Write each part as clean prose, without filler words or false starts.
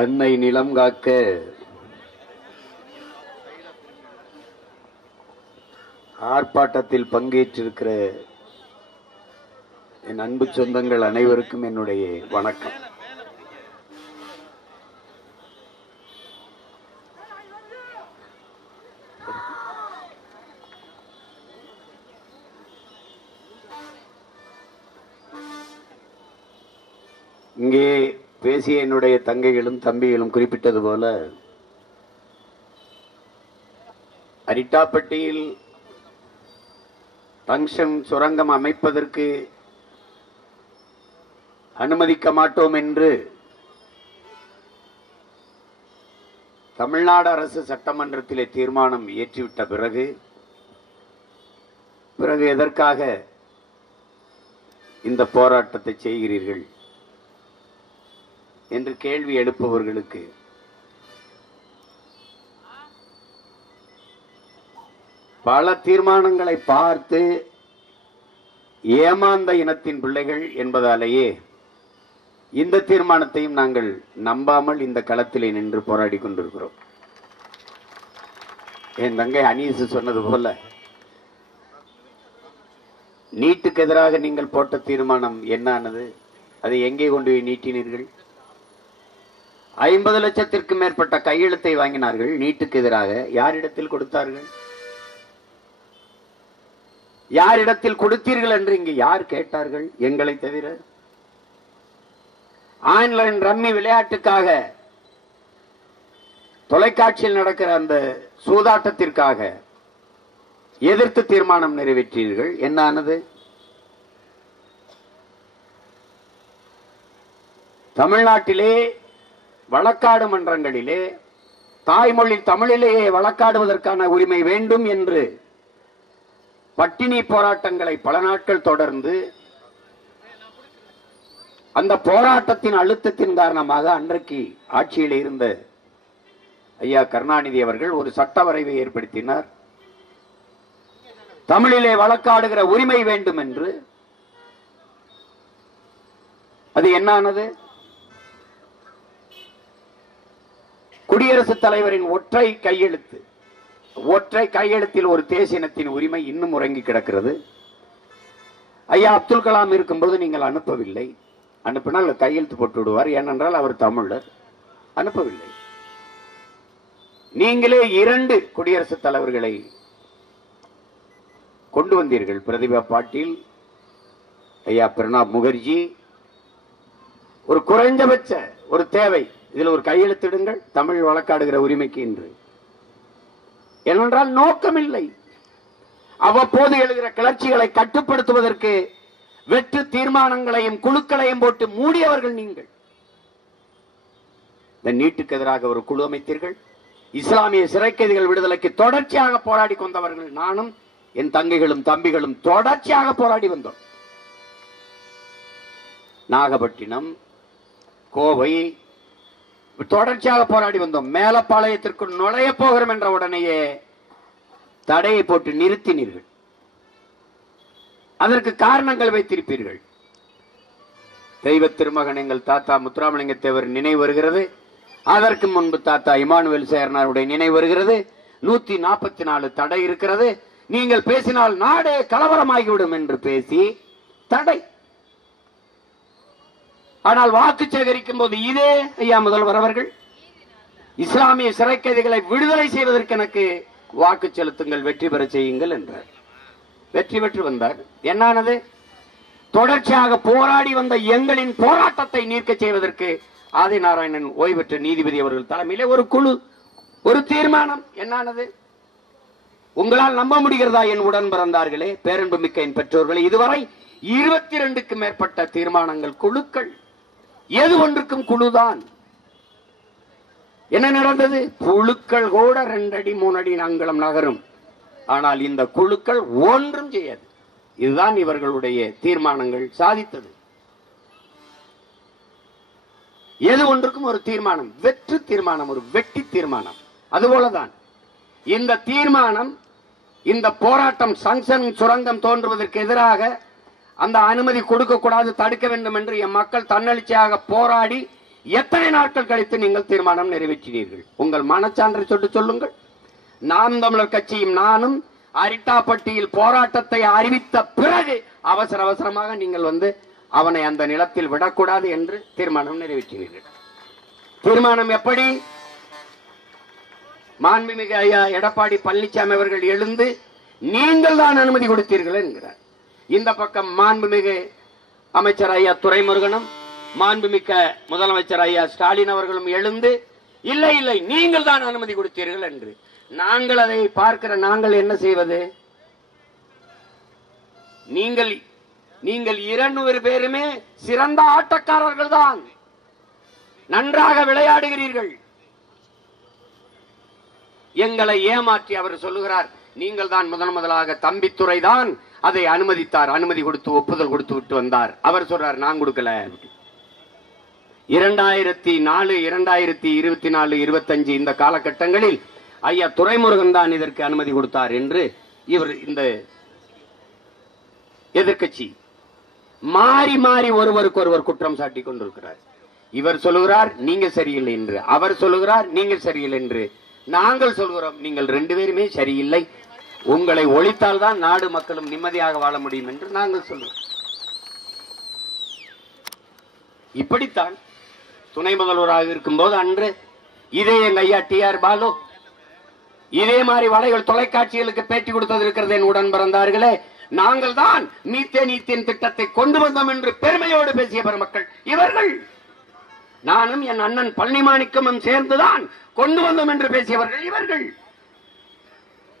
அன்னை நிலம் காக்க ஆர்ப்பாட்டத்தில் பங்கேற்றிருக்கிற என் அன்பு சொந்தங்கள் அனைவருக்கும் என்னுடைய வணக்கம். இங்கே பேசிய என்னுடைய தங்கைகளும் தம்பிகளும் குறிப்பிட்டது போல, அரிட்டாப்பட்டியில் டங்ஷன் சுரங்கம் அமைப்பதற்கு அனுமதிக்க மாட்டோம் என்று தமிழ்நாடு அரசு சட்டமன்றத்திலே தீர்மானம் இயற்றிவிட்ட பிறகு எதற்காக இந்த போராட்டத்தை செய்கிறீர்கள் என்று கேள்வி எழுப்பவர்களுக்கு பல தீர்மானங்களை பார்த்து ஏமாந்த இனத்தின் பிள்ளைகள் என்பதாலேயே இந்த தீர்மானத்தையும் நாங்கள் நம்பாமல் இந்த களத்திலே நின்று போராடி கொண்டிருக்கிறோம். என் தங்கை அனீசு சொன்னது போல, நீட்டுக்கு எதிராக நீங்கள் போட்ட தீர்மானம் என்னானது? அதை எங்கே கொண்டு போய் நீட்டினீர்கள்? 50 லட்சத்திற்கும் மேற்பட்ட கையெழுத்தை வாங்கினார்கள் நீட்டுக்கு எதிராக. யாரிடத்தில் கொடுத்தார்கள்? யாரிடத்தில் கொடுத்தீர்கள் என்று இங்கு யார் கேட்டார்கள்? எங்களை தவிர. ஆன்லைன் ரம்மி விளையாட்டுக்காக, தொலைக்காட்சியில் நடக்கிற அந்த சூதாட்டத்திற்காக எதிர்த்து தீர்மானம் நிறைவேற்றீர்கள். என்னானது? தமிழ்நாட்டிலே வழக்காடு மன்றங்களிலே தாய்மொழி தமிழிலேயே வழக்காடுவதற்கான உரிமை வேண்டும் என்று பட்டினி போராட்டங்களை பல நாட்கள் தொடர்ந்து, அந்த போராட்டத்தின் அழுத்தத்தின் காரணமாக அன்றைக்கு ஆட்சியில் இருந்த ஐயா கருணாநிதி அவர்கள் ஒரு சட்ட வரைவை ஏற்படுத்தினார். தமிழிலே வழக்காடுகிற உரிமை வேண்டும் என்று. அது என்னானது? குடியரசுத் தலைவரின் ஒற்றை கையெழுத்தில் ஒரு தேசியத்தின் உரிமை இன்னும் உறங்கி கிடக்கிறது. ஐயா அப்துல் கலாம் இருக்கும்போது நீங்கள் அனுப்பவில்லை. அனுப்பினால் கையெழுத்து போட்டு விடுவார், ஏனென்றால் அவர் தமிழர். அனுப்பவில்லை. நீங்களே 2 குடியரசுத் தலைவர்களை கொண்டு வந்தீர்கள். பிரதிபா பாட்டீல், ஐயா பிரணாப் முகர்ஜி. ஒரு குறைந்தபட்ச ஒரு தேவை, இதில் ஒரு கையெழுத்திடுங்கள் தமிழ் வழக்காடுகிற உரிமைக்கு என்று. ஏனென்றால் நோக்கமில்லை. அவ்வப்போது எழுகிற கிளர்ச்சிகளை கட்டுப்படுத்துவதற்கு வெற்று தீர்மானங்களையும் குழுக்களையும் போட்டு மூடியவர்கள் நீங்கள். இந்த நீட்டுக்கு எதிராக ஒரு குழு அமைத்தீர்கள். இஸ்லாமிய சிறை கைதிகள் விடுதலைக்கு தொடர்ச்சியாக போராடி கொண்டவர்கள் நானும் என் தங்கைகளும் தம்பிகளும் தொடர்ச்சியாக போராடி வந்தோம். நாகப்பட்டினம், கோவை தொடர்ச்சியாக போராடி வந்தோம். மேலப்பாளையத்திற்குள் நுழைய போகிறோம் என்ற உடனேயே தடையை போட்டு நிறுத்தினீர்கள். அதற்கு காரணங்கள் வைத்திருப்பீர்கள். தெய்வ திருமகன் எங்கள் தாத்தா முத்துராமலிங்க தேவர் நினைவு வருகிறது. அதற்கு முன்பு தாத்தா இமானுவேல் சேர்னாருடைய நினைவு வருகிறது. 144 தடை இருக்கிறது. நீங்கள் பேசினால் நாடே கலவரமாகிவிடும் என்று பேசி தடை. ஆனால் வாக்கு சேகரிக்கும் போது இதே ஐயா முதல்வர் அவர்கள் இஸ்லாமிய சிறை கைதிகளை விடுதலை செய்வதற்கு எனக்கு வாக்கு செலுத்துங்கள், வெற்றி பெற செய்யுங்கள் என்றார். வெற்றி பெற்று வந்தார். என்னானது? தொடர்ச்சியாக போராடி வந்த எங்களின் போராட்டத்தை நீக்க செய்வதற்கு ஆதி நாராயணன் ஓய்வு பெற்ற நீதிபதி அவர்கள் தலைமையிலே ஒரு குழு, ஒரு தீர்மானம். என்னானது? உங்களால் நம்ப முடிகிறதா என் உடன் பிறந்தார்களே, பேரன்பு மிக்க என் பெற்றோர்களே, இதுவரை 22க்கும் மேற்பட்ட தீர்மானங்கள், குழுக்கள். எது ஒன்றுக்கும் குழுதான். என்ன நடந்தது? குழுக்கள் கூட 2 அடி 3 அடி அங்குலம் நகரும். ஆனால் இந்த குழுக்கள் ஒன்றும் செய்யாது. இதுதான் இவர்களுடைய தீர்மானங்கள் சாதித்தது. எது ஒன்றுக்கும் ஒரு தீர்மானம், வெற்று தீர்மானம், ஒரு வெட்டி தீர்மானம். அதுபோலதான் இந்த தீர்மானம், இந்த போராட்டம் சங்சன் சுரங்கம் தோன்றுவதற்கு எதிராக அந்த அனுமதி கொடுக்க கூடாது, தடுக்க வேண்டும் என்று என் மக்கள் தன்னெழுச்சியாக போராடி எத்தனை நாட்கள் கழித்து நீங்கள் தீர்மானம் நிறைவேற்றினீர்கள்? உங்கள் மனச்சான்றை சொல்லுங்கள். நாம் தமிழர் கட்சியும் நானும் அரிட்டாப்பட்டியில் போராட்டத்தை அறிவித்த பிறகு அவசர அவசரமாக நீங்கள் அவனை அந்த நிலத்தில் விடக்கூடாது என்று தீர்மானம் நிறைவேற்றினீர்கள். தீர்மானம் எப்படி? மாண்புமிகு ஐயா எடப்பாடி பழனிசாமி அவர்கள் எழுந்து நீங்கள் தான் அனுமதி கொடுத்தீர்கள் என்கிறார். இந்த பக்கம் மாண்புமிகு அமைச்சர் ஐயா துரைமுருகனும் மாண்புமிக்க முதலமைச்சர் ஐயா ஸ்டாலின் அவர்களும் எழுந்து இல்லை இல்லை நீங்கள் தான் அனுமதி கொடுத்தீர்கள் என்று. நாங்கள் அதை பார்க்கிற நாங்கள் என்ன செய்வது? நீங்கள் 200 பேருமே சிறந்த ஆட்டக்காரர்கள் தான், நன்றாக விளையாடுகிறீர்கள். எங்களை ஏமாற்றி அவர் சொல்லுகிறார், நீங்கள் தான் முதலாக தம்பித்துறை தான் அதை அனுமதித்தார், அனுமதி கொடுத்து ஒப்புதல் கொடுத்து விட்டு வந்தார். அவர் சொல்றார் நான் கொடுக்கல. 2004 2024 25 இந்த காலகட்டங்களில் ஐயா துரைமுருகன் தான் இதற்கு அனுமதி கொடுத்தார் என்று இவர் இந்த எதிர்கட்சி மாறி மாறி ஒருவருக்கு ஒருவர் குற்றம் சாட்டி கொண்டிருக்கிறார். இவர் சொல்லுகிறார் நீங்க சரியில்லை என்று, அவர் சொல்லுகிறார் நீங்கள் சரியில்லை என்று, நாங்கள் சொல்கிறோம் நீங்கள் 2 பேருமே சரியில்லை, உங்களை ஒழித்தால் தான் நாடு மக்களும் நிம்மதியாக வாழ முடியும் என்று நாங்கள் சொல்லுவோம். இப்படித்தான் துணை முதல்வராக இருக்கும்போது அன்று இதே எங்க ஐயா டிஆர் பாலு இதே மாதிரி வலைகள் தொலைக்காட்சிகளுக்கு பேட்டி கொடுத்தது இருக்கிறது. என் உடன் பிறந்தார்களே, நாங்கள் தான் மீத்தேன் திட்டத்தை கொண்டு வந்தோம் என்று பெருமையோடு பேசிய பெருமக்கள் இவர்கள். நானும் என் அண்ணன் பழனிமாணிக்கமும் சேர்ந்துதான் கொண்டு வந்தோம் என்று பேசியவர்கள் இவர்கள்.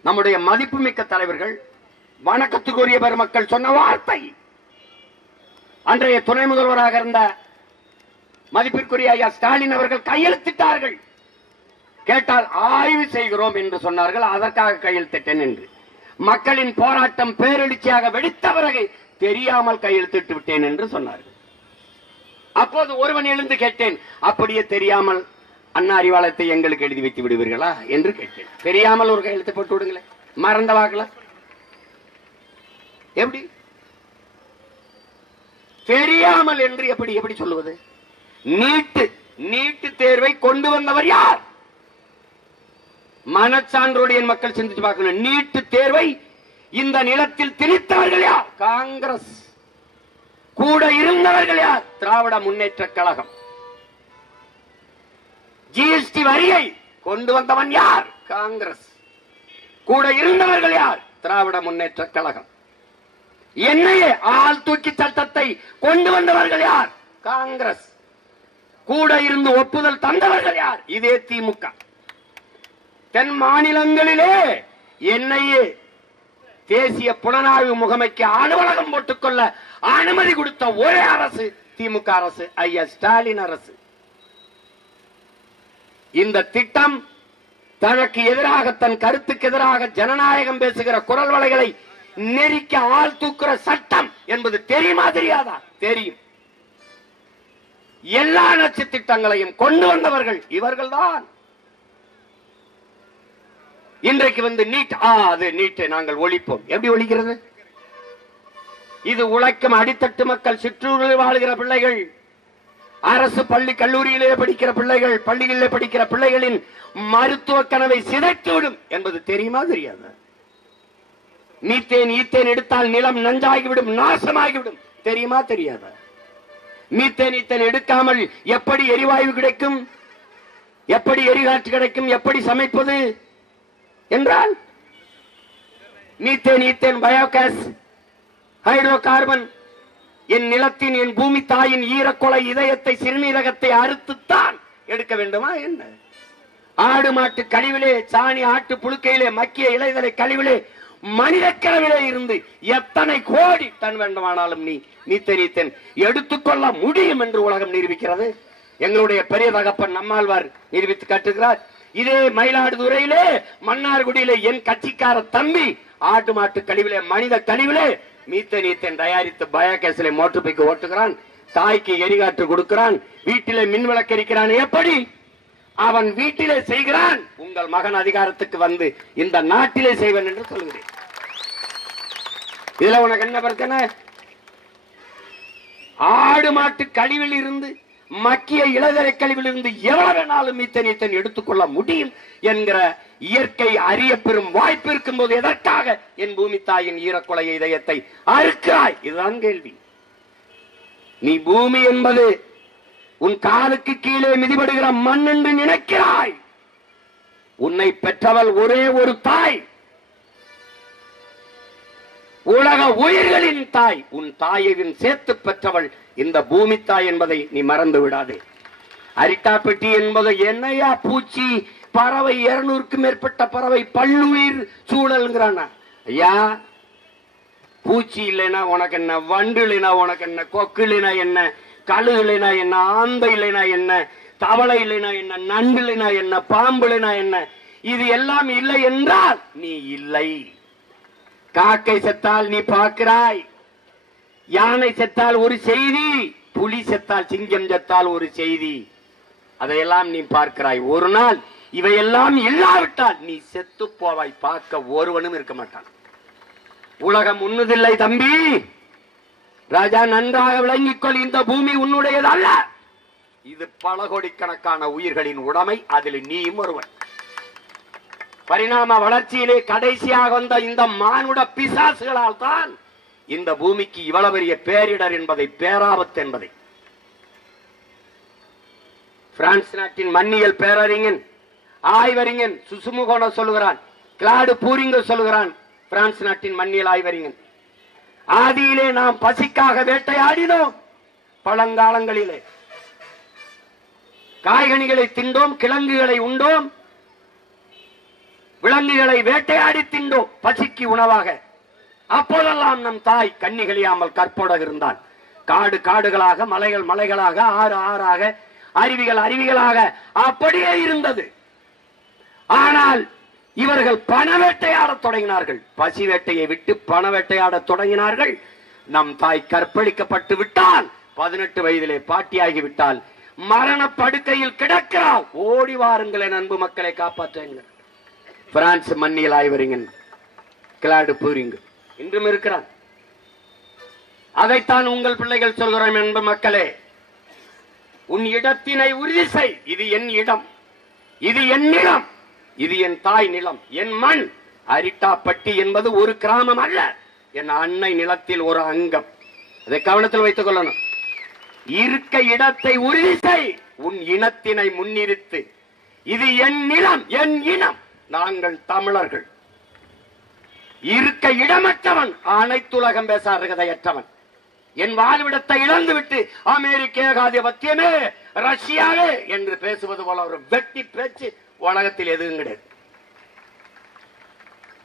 நம்முடைய மதிப்புமிக்க தலைவர்கள், வணக்கத்துக்குரிய பெருமக்கள் சொன்ன வார்த்தை. அன்றைய துணை முதல்வராக இருந்த மதிப்பிற்குரிய ஐயா ஸ்டாலின் அவர்கள் கையெழுத்திட்டார்கள். கேட்டால் ஆய்வு செய்கிறோம் என்று சொன்னார்கள். அதற்காக கையெழுத்திட்டேன் என்று. மக்களின் போராட்டம் பேரெழுச்சியாக வெடித்த பிறகு தெரியாமல் கையெழுத்திட்டு விட்டேன் என்று சொன்னார்கள். அப்போது ஒருவன் எழுந்து கேட்டேன், அப்படியே தெரியாமல் அண்ணா அறிவாலயத்தை எங்களுக்கு எழுதி வைத்து விடுவீர்களா என்று கேட்டேன். தெரியாமல் ஒரு கையெழுத்து போட்டு விடுங்களேன், மறந்த வாக்கல எப்படி தெரியாமல் என்று எப்படி சொல்லுவது? நீட்டு தேர்வை கொண்டு வந்தவர் யார்? மனச்சான்றோடு மக்கள் சிந்திச்சு பார்க்கணும். நீட்டு தேர்வை இந்த நிலத்தில் திணித்தவர்கள் யார்? காங்கிரஸ். கூட இருந்தவர்கள் யார்? திராவிட முன்னேற்ற கழகம். ஜிஎஸ்டி வரியை கொண்டு வந்தவன் யார்? காங்கிரஸ். கூட இருந்தவர்கள் யார்? திராவிட முன்னேற்ற கழகம். என்ஐஏ ஆள் தூக்கி சட்டத்தை கொண்டு வந்தவர்கள் யார்? காங்கிரஸ். கூட இருந்து ஒப்புதல் தந்தவர்கள் யார்? இதே திமுக. தென் மாநிலங்களிலே என்ஐஏ தேசிய புலனாய்வு முகமைக்கு அலுவலகம் போட்டுக்கொள்ள அனுமதி கொடுத்த ஒரே அரசு திமுக அரசு, ஐயா ஸ்டாலின் அரசு. இந்த திட்டம் தனக்கு எதிராக, தன் கருத்துக்கு எதிராக ஜனநாயகம் பேசுகிற குரல் வலைகளை நெரிக்க ஆள் தூக்குற சட்டம் என்பது தெரியுமா தெரியாதா? தெரியும். எல்லா நச்சு திட்டங்களையும் கொண்டு வந்தவர்கள் இவர்கள் தான். இன்றைக்கு நீட்டை நாங்கள் ஒழிப்போம். எப்படி ஒழிக்கிறது? இது உழைக்கும் அடித்தட்டு மக்கள், சிற்றூரில் வாழ்கிற பிள்ளைகள், அரசு பள்ளி கல்லூரியிலே படிக்கிற பிள்ளைகள், பள்ளிகளிலே படிக்கிற பிள்ளைகளின் மருத்துவ கனவை சிதைத்துவிடும் என்பது தெரியுமா தெரியாதா? ஈத்தேன் எடுத்தால் நிலம் நஞ்சாகிவிடும், நாசமாகிவிடும், தெரியுமா தெரியாதா? ஈத்தேன் எடுக்காமல் எப்படி எரிவாயு கிடைக்கும், எப்படி எரிகாற்று கிடைக்கும், எப்படி சமைப்பது என்றால் மீத்தேன் பயோகேஸ், ஹைட்ரோ கார்பன் என் நிலத்தின், என் பூமி தாயின் ஈரக்கொலை இதயத்தை, சிறுநீரகத்தை அறுத்துத்தான் எடுக்க வேண்டுமா என்ன? ஆடு மாட்டு கழிவிலே, சாணி ஆட்டு புழுக்கையிலே, மக்கிய இலைதலை கழிவிலே, மனித கழிவிலே இருந்து எத்தனை கோடி டன் வேண்டுமானாலும் மீத்தேன் எடுத்துக்கொள்ள முடியும் என்று உலகம் நிரூபிக்கிறது. எங்களுடைய பெரிய தகப்பன் நம்மாழ்வார் நிரூபித்து காட்டுகிறார். இதே மயிலாடுதுறையிலே, மன்னார்குடியிலே என் கட்சிக்கார தம்பி ஆட்டு மாட்டு கழிவிலே, மனித கழிவிலே மீத்தேன் தயாரித்து பயோகேஸிலே மோட்டர் பைக்கு ஓட்டுகிறான், தாய்க்கு எரிகாற்று கொடுக்கிறான், வீட்டிலே மின் விளக்கு எரிக்கிறான். எப்படி அவன் வீட்டிலே செய்கிறான், உங்கள் மகன் அதிகாரத்துக்கு வந்து இந்த நாட்டிலே செய்வன் என்று சொல்கிறேன். இதுல உனக்கு என்ன பிரச்சனை? ஆடு மாட்டு கழிவில் இருந்து மக்கிய இளதரை கழிவிலிருந்து எவ்வளவு வேணாலும் மீத்தேன் எடுத்துக்கொள்ள முடியும் என்கிற இயற்கை அறிய பெறும் வாய்ப்பு இருக்கும் போது எதற்காக என் பூமி தாயின் ஈரக்குலைய இதயத்தை அறுக்கிறாய்? இதுதான் கேள்வி. நீ பூமி என்பது உன் காலுக்கு கீழே மிதிபடுகிற மண் என்று நினைக்கிறாய். உன்னை பெற்றவள் ஒரே ஒரு தாய், உலக உயிர்களின் தாய். உன் தாயையும் சேர்த்து பெற்றவள் இந்த பூமி தாய் என்பதை நீ மறந்து விடாதே. அரிட்டாப்பெட்டி என்பது என்னையா பூச்சி பறவை 200க்கும் மேற்பட்ட பறவை பல்லுயிர் சூழல்ங்கிறான. ஐயா, பூச்சி இல்லைனா உனக்கு என்ன, வண்டு இல்லைனா உனக்கு என்ன, கொக்கு இல்லைனா என்ன, கழுகு இல்லைனா என்ன, ஆந்தை இல்லைனா என்ன, தவளை இல்லைனா என்ன, நண்டு இல்லைனா என்ன, பாம்பு இல்லைனா என்ன, இது எல்லாம் இல்லை என்றால் நீ இல்லை. காக்கை செத்தால் நீ பார்க்கிறாய், யானை செத்தால் ஒரு செய்தி, புலி செத்தால், சிங்கம் செத்தால் ஒரு செய்தி, அதையெல்லாம் நீ பார்க்கிறாய். ஒரு நாள் இவையெல்லாம் இல்லாவிட்டால் நீ செத்து போவாய். பார்க்க ஒருவனும் இருக்க மாட்டான். உலகம் உன்னதில்லை தம்பி. ராஜா, நன்றாக விளங்கிக்கொள். இந்த பூமி உன்னுடையது அல்ல. இது பல கோடிக்கணக்கான உயிர்களின் உடைமை. அதில் நீயும் ஒருவன். பரிணாம வளர்ச்சியிலே கடைசியாக வந்த இந்த மானுட பிசாசுகளால் தான் இந்த பூமிக்கு இவ்வளவு பெரிய பேரிடர் என்பதை, பேராபத்து என்பதை பிரான்ஸ் நாட்டின் மண்ணியல் பேரறிஞன் ஆய்வறிஞன் சுசுமுகோன சொல்லுகிறான். கிளாடு பூரிங்க சொல்லுகிறான். பிரான்ஸ் நாட்டின் மண்ணியல் ஆய்வறிஞன், ஆதியிலே நாம் பசிக்காக வேட்டையாடினோம். பழங்காலங்களிலே காய்கனிகளை திண்டோம், கிழங்குகளை உண்டோம், விலங்குகளை வேட்டையாடி திண்டோம் பசிக்கு உணவாக. அப்போதெல்லாம் நம் தாய் கன்னிகளியாமல் கற்போட இருந்தான். காடு காடுகளாக, மலைகள் மலைகளாக, ஆறு ஆறாக, அருவிகள் அருவிகளாக அப்படியே இருந்தது. ஆனால் இவர்கள் பண வேட்டையாட தொடங்கினார்கள். பசி வேட்டையை விட்டு பண வேட்டையாட தொடங்கினார்கள். நம் தாய் கற்பழிக்கப்பட்டு விட்டால், 18 வயதிலே பாட்டியாகி விட்டால், மரண படுக்கையில் கிடக்கிறார். ஓடி வாருங்கள் என் அன்பு மக்களை காப்பாற்றுங்கள். பிரான்ஸ் மண்ணியல் ஆய்வறிஞன் கிளாடு பூரிங் இன்றும் இருக்கிறான். அதைத்தான் உங்கள் பிள்ளைகள் சொல்கிறோம். அன்பு மக்களே, உன் இடத்தினை உறுதி செய். இது என் இடம், இது என் நிலம், இது என் தாய் நிலம், என் மண். அரிட்டாப்பட்டி என்பது ஒரு கிராமம் அல்ல, என் அன்னை நிலத்தில் ஒரு அங்கம். அதை கவனத்தில் வைத்துக் கொள்ளணும். இருக்க இடத்தை உறுதி செய், உன் இனத்தினை முன்னிறுத்து. இது என் நிலம், என் இனம், நாங்கள் தமிழர்கள். இருக்க இடமற்றவன் அனைத்துலகம் பேச அருகதையற்றவன். என் வாழ்விடத்தை இழந்துவிட்டு அமெரிக்க ஏகாதிபத்தியமே, ரஷ்யாவே என்று பேசுவது போல ஒரு வெட்டி பேச்சு உலகத்தில் எதுவும் கிடையாது.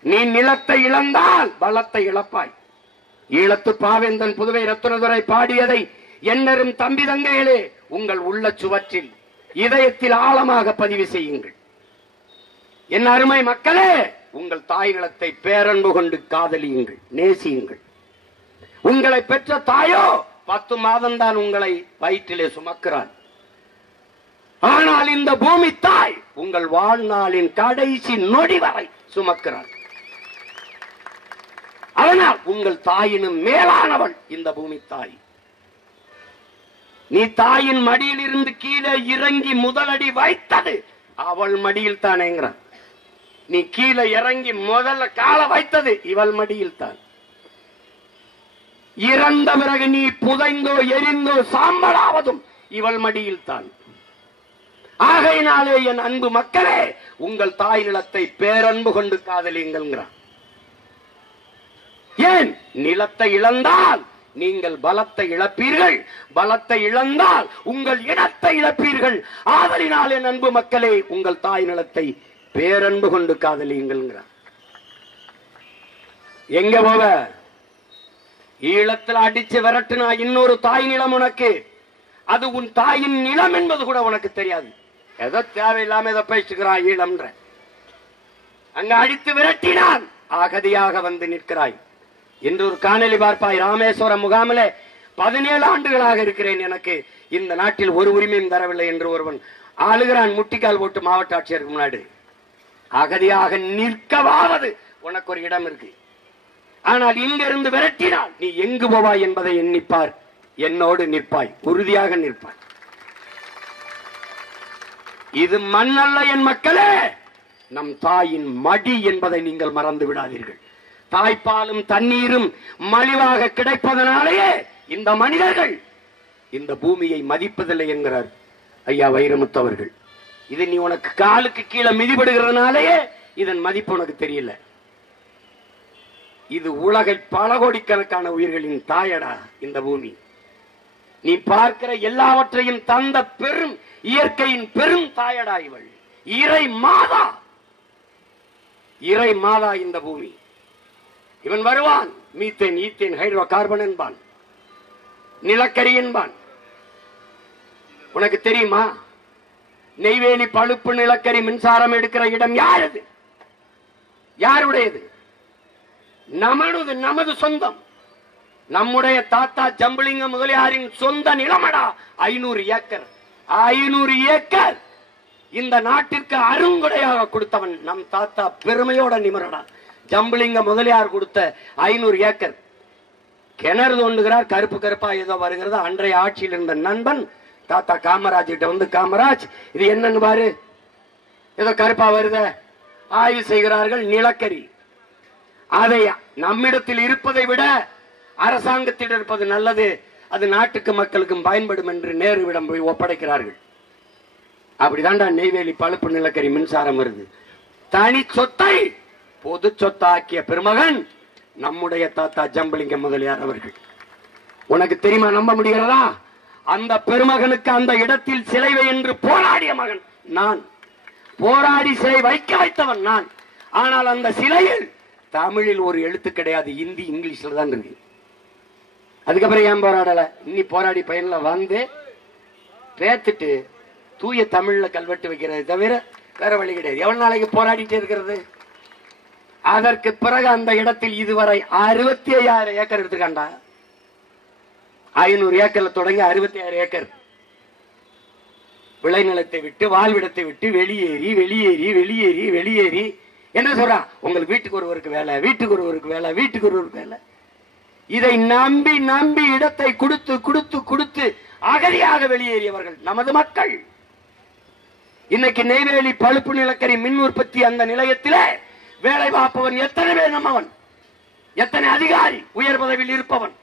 நீ நிலத்தை இழந்தால் பலத்தை இழப்பாய். ஈழத்து பாவேந்தன் புதுவை ரத்னதுரை பாடியதை என்னரும் தம்பி தங்கைகளே உங்கள் உள்ள சுவற்றில் இதயத்தில் ஆழமாக பதிவு செய்யுங்கள். என் அருமை மக்களே, உங்கள் தாய் நிலத்தை பேரன்பு கொண்டு காதலியுங்கள், நேசியுங்கள். உங்களை பெற்ற தாயோ 10 மாதம் தான் உங்களை வயிற்றிலே சுமக்கிறார். ஆனால் இந்த பூமி தாய் உங்கள் வாழ்நாளின் கடைசி நொடி வரை சுமக்கிறார். அதனால் உங்கள் தாயினும் மேலானவள் இந்த பூமி தாய். நீ தாயின் மடியில் இருந்து கீழே இறங்கி முதலடி வைத்தது அவள் மடியில் தானேங்கிறான். நீ கீழே இறங்கி முதல்ல கால வைத்தது இவள் மடியில் தான். இறந்த பிறகு நீ புதைந்தோ எரிந்தோ சாம்பலாவதும் இவள் மடியில் தான். ஆகையினாலே என் அன்பு மக்களே, உங்கள் தாய் நிலத்தை பேரன்பு கொண்டு காதலியுங்கள். ஏன்? நிலத்தை இழந்தால் நீங்கள் பலத்தை இழப்பீர்கள், பலத்தை இழந்தால் உங்கள் இனத்தை இழப்பீர்கள். ஆதலினால் என் அன்பு மக்களே, உங்கள் தாய் நிலத்தை பேரன்பு கொண்டு காதலியுங்கள். எங்க போவ? ஈழத்தில் அடிச்சு விரட்டுனா இன்னொரு தாய் நிலம் உனக்கு, அது உன் தாயின் நிலம் என்பது கூட உனக்கு தெரியாது. ஏதோ தேவையில்லாம ஏதோ பேசிக்கிறான் ஈழம்ன்ற. அங்க அடித்து விரட்டினான், அகதியாக வந்து நிற்கிறாய். இன்று ஒரு காணொலி பார்ப்பாய். ராமேஸ்வரம் முகாமிலே 17 ஆண்டுகளாக இருக்கிறேன், எனக்கு இந்த நாட்டில் ஒரு உரிமையும் தரவில்லை என்று ஒருவன் ஆளுகிறான், முட்டிக்கால் போட்டு மாவட்ட ஆட்சியருக்கு முன்னாடி. அகதியாக நிற்கவாவது உனக்கு ஒரு இடம் இருக்கு. ஆனால் இங்கிருந்து விரட்டினால் நீ எங்கு போவாய் என்பதை எண்ணிப்பார். என்னோடு நிற்பாய், உறுதியாக நிற்பாய். இது மண்ணல்ல என் மக்களே, நம் தாயின் மடி என்பதை நீங்கள் மறந்து விடாதீர்கள். தாய்ப்பாலும் தண்ணீரும் மலிவாக கிடைப்பதனாலேயே இந்த மனிதர்கள் இந்த பூமியை மதிப்பதில்லை என்கிறார் ஐயா வைரமுத்து அவர்கள். இது நீ உனக்கு காலுக்கு கீழே மிதிபடுகிறதுனாலேயே இதன் மதிப்பு உனக்கு தெரியல. இது உலகில் பல கோடிக்கணக்கான உயிர்களின் தாயடா இந்த பூமி. நீ பார்க்கிற எல்லாவற்றையும் தந்த பெரும் இயற்கையின் பெரும் தாயடா இவள். இறை மாதா, இறை மாதா இந்த பூமி. இவன் வருவான், மீத்தேன் ஈத்தேன் ஹைட்ரோ கார்பன் என்பான், நிலக்கரி என்பான். உனக்கு தெரியுமா நெய்வேலி பழுப்பு நிலக்கரி மின்சாரம் எடுக்கிற இடம் யாரது? யாருடையது? நமது சொந்தம். நம்முடைய தாத்தா ஜம்புலிங்க முதலியாரின் சொந்த நிலமடா. 500 ஏக்கர் 500 ஏக்கர் இந்த நாட்டிற்கு அருங்குடையாக கொடுத்தவன் நம் தாத்தா. பெருமையோட நிமிரடா. ஜம்புலிங்க முதலியார் கொடுத்த 500 ஏக்கர். கிணறு தோண்டுகிறார், கருப்பு கருப்பா ஏதோ வருகிறது. அன்றைய ஆட்சியில் இருந்த நண்பன் தாத்தா காமராஜ் கிட்ட வந்து, காமராஜ் இது என்னன்னு பாரு, ஏதோ கருப்பா வருத. ஆய்வு செய்கிறார்கள். நிலக்கரி. அதை நம்மிடத்தில் இருப்பதை விட அரசாங்கத்தில் இருப்பது நல்லது, அது நாட்டுக்கு மக்களுக்கும் பயன்படும் என்று நேருவிடம் போய் ஒப்படைக்கிறார்கள். அப்படிதான்டா நெய்வேலி பழுப்பு நிலக்கரி மின்சாரம் வருது. தனி சொத்தை பொது சொத்தாக்கிய பெருமகன் நம்முடைய தாத்தா ஜம்புலிங்க முதலியார் அவர்கள். உனக்கு தெரியுமா? நம்ப முடிகிறதா? அந்த பெருமகனுக்கு அந்த இடத்தில் சிலை என்று போராடிய மகன் நான். போராடி சிலை வைக்க வைத்தவன் நான். ஆனால் அந்த சிலையில் தமிழில் ஒரு எழுத்து கிடையாது, இந்தி இங்கிலீஷ்ல தான் இருக்கு. அதுக்கப்புறம் ஏன் போராடல? இன்னி போராடி பயன்ல வந்து பேத்துட்டு தூய தமிழ்ல கல்வெட்டு வைக்கிறது தவிர வேற வழி கிடையாது. எவ்வளவு நாளைக்கு போராடிட்டே இருக்கிறது? அதற்கு பிறகு அந்த இடத்தில் இதுவரை 65,000 ஏக்கர் எடுத்துக்காண்டா. 500 ஏக்கர்ல தொடங்கி 66 ஏக்கர் விளைநிலத்தை விட்டு வாழ்விடத்தை விட்டு வெளியேறி வெளியேறி வெளியேறி வெளியேறி என்ன சொல்றான்? உங்களுக்கு வீட்டுக்கு ஒருவருக்கு வேலை, வீட்டுக்கு ஒருவருக்கு வேலை, வீட்டுக்கு ஒருவருக்கு வேலை. இதை நம்பி நம்பி இடத்தை கொடுத்து கொடுத்து கொடுத்து அகதியாக வெளியேறியவர்கள் நமது மக்கள். இன்னைக்கு நெய்வேலி பழுப்பு நிலக்கரி மின் உற்பத்தி அந்த நிலையத்திலே வேலை பார்ப்பவன் எத்தனை பேர்? நம்மவன் எத்தனை அதிகாரி உயர் பதவியில் இருப்பவன்?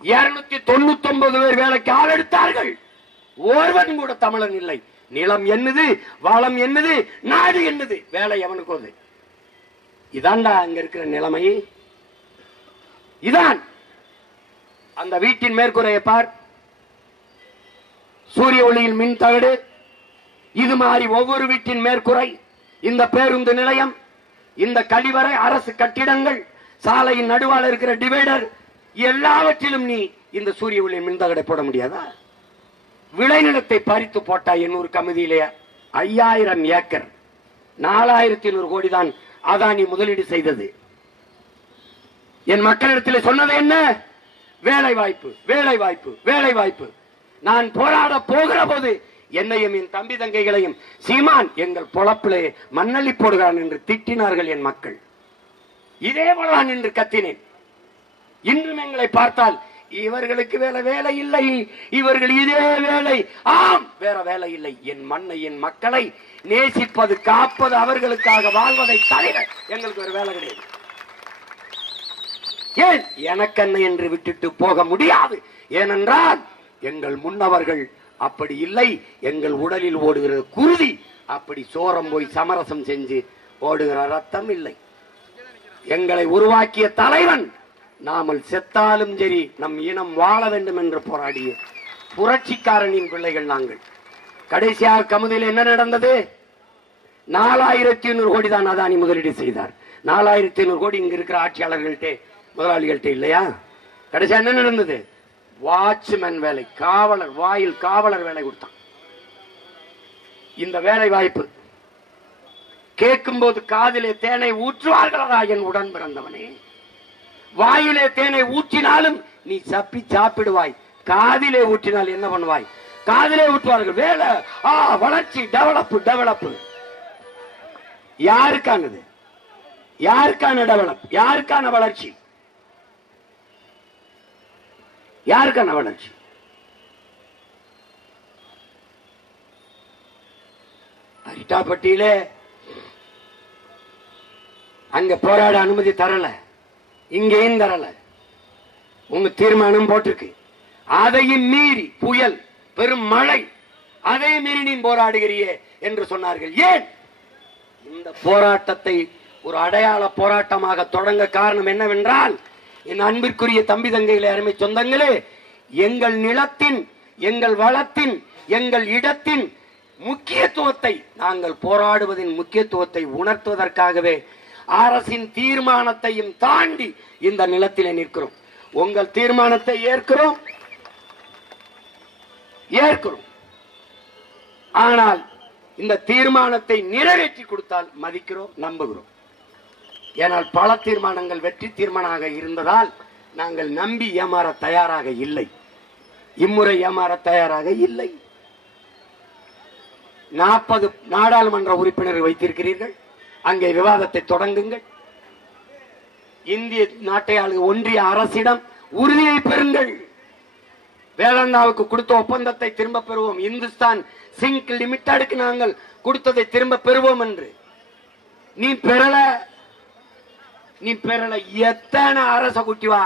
299 பேர் வேலைக்கு ஆள் எடுத்தார்கள். ஒருவன் கூட தமிழன் இல்லை. நிலம் என்னது, வளம் என்னது, நாடு என்னது, வேலை எவனுக்கு அது? இதான்டா அங்க இருக்கிற நிலைமை. இதான் அந்த வீட்டின் மேற்கூரையை பார், சூரிய ஒளியில் மின் தகடு. இது மாதிரி ஒவ்வொரு வீட்டின் மேற்கூரை, இந்த பேருந்து நிலையம், இந்த கழிவறை, அரசு கட்டிடங்கள், சாலையின் நடுவால் இருக்கிற டிவைடர், எல்லாவற்றிலும் நீ இந்த சூரிய ஒளியின் மின் தகடை போட முடியாதா? விளைநிலத்தை பறித்து போட்டா 800 கமிதியிலே 5000 ஏக்கர் 4100 கோடி தான் அதானி முதலீடு செய்தது. என் மக்களிடத்தில் சொன்னது என்ன? வேலை வாய்ப்பு, வேலை வாய்ப்பு, வேலை வாய்ப்பு. நான் போராட போகிற போது என்னையும் என் தம்பி தங்கைகளையும் சீமான் எங்கள் பொழப்பிலே மண்ணள்ளி போடுகிறான் என்று திட்டினார்கள் என் மக்கள். இதே போலதான் என்று கத்தினேன். இன்றும் எங்களை பார்த்தால் இவர்களுக்கு வேலை வேலை இல்லை, இவர்கள் இதே வேலை. ஆம், வேற வேலை இல்லை. என் மண்ணை என் மக்களை நேசிப்பது, காப்பது, அவர்களுக்காக வாழ்வதை தவிர எங்களுக்கு ஒரு வேலை கிடையாது. ஏன் எனக்கென்ன என்று விட்டுட்டு போக முடியாது. ஏனென்றால் எங்கள் முன்னவர்கள் அப்படி இல்லை. எங்கள் உடலில் ஓடுகிற குருதி அப்படி சோரம் போய் சமரசம் செஞ்சு ஓடுகிற ரத்தம் இல்லை. எங்களை உருவாக்கிய தலைவன் நாமல் செத்தாலும் சரி நம் இனம் வாழ வேண்டும் என்று போராடிய புரட்சிக்காரனின் பிள்ளைகள் நாங்கள். கடைசியாக கமுதியில் என்ன நடந்தது? 4500 கோடி தான் அதானி முதலீடு செய்தார். 4500 கோடி இங்க இருக்கிற ஆட்சியாளர்கள்ட்ட, முதலாளிகள்ட்ட இல்லையா? கடைசியா என்ன நடந்தது? வாட்ச்மேன் வேலை, காவலர், வாயில் காவலர் வேலை கொடுத்தான். இந்த வேலை வாய்ப்பு கேட்கும் போது காதிலே தேனை ஊற்றுவார்களா என் உடன் பிறந்தவனே? வாயிலே தேனை ஊற்றினாலும் நீ சப்பி சாப்பிடுவாய். காதிலே ஊற்றினால் என்ன பண்ணுவாய்? காதிலே ஊற்றுவார்கள். வேலை, வளர்ச்சி, டெவலப் டெவலப். யாருக்கானது? யாருக்கான டெவலப்? யாருக்கான வளர்ச்சி? யாருக்கான வளர்ச்சி? இட்டாப்பட்டியில அங்க போராட அனுமதி தரல, இங்கேயும் தரல. உங்க தீர்மானம் போட்டிருக்கு. அதையும் மீறி புயல், பெரும் மழை, அதை மீறி நீ போராடுகிறியே என்று சொன்னார்கள். ஏன் இந்த போராட்டத்தை ஒரு அடையாள போராட்டமாக தொடங்க காரணம் என்னவென்றால், என் அன்பிற்குரிய தம்பி தங்கைகளே, அருமை சொந்தங்களே, எங்கள் நிலத்தின், எங்கள் வளத்தின், எங்கள் இடத்தின் முக்கியத்துவத்தை, நாங்கள் போராடுவதின் முக்கியத்துவத்தை உணர்த்துவதற்காகவே அரசின் தீர்மானத்தையும் தாண்டி இந்த நிலத்திலே நிற்கிறோம். உங்கள் தீர்மானத்தை ஏற்கிறோம், ஆனால் இந்த தீர்மானத்தை நிறைவேற்றி கொடுத்தால் மதிக்கிறோம், நம்புகிறோம். ஏனால் பல தீர்மானங்கள் வெற்றி தீர்மானமாக இருந்ததால் நாங்கள் நம்பி ஏமாற தயாராக இல்லை. இம்முறை ஏமாற தயாராக இல்லை. 40 நாடாளுமன்ற உறுப்பினர்கள் வைத்திருக்கிறீர்கள். அங்கே விவாதத்தை தொடங்குங்கள். இந்திய நாட்டை ஆளுக ஒன்றிய அரசிடம் உறுதியை பெறுங்கள். வேதாந்தாவுக்கு கொடுத்த ஒப்பந்தத்தை திரும்ப பெறுவோம். இந்துஸ்தான் சிங்க் லிமிடெடுக்கு நாங்கள் கொடுத்ததை திரும்ப பெறுவோம் என்று நீ பெறல. எத்தனை அரச குட்டி வா,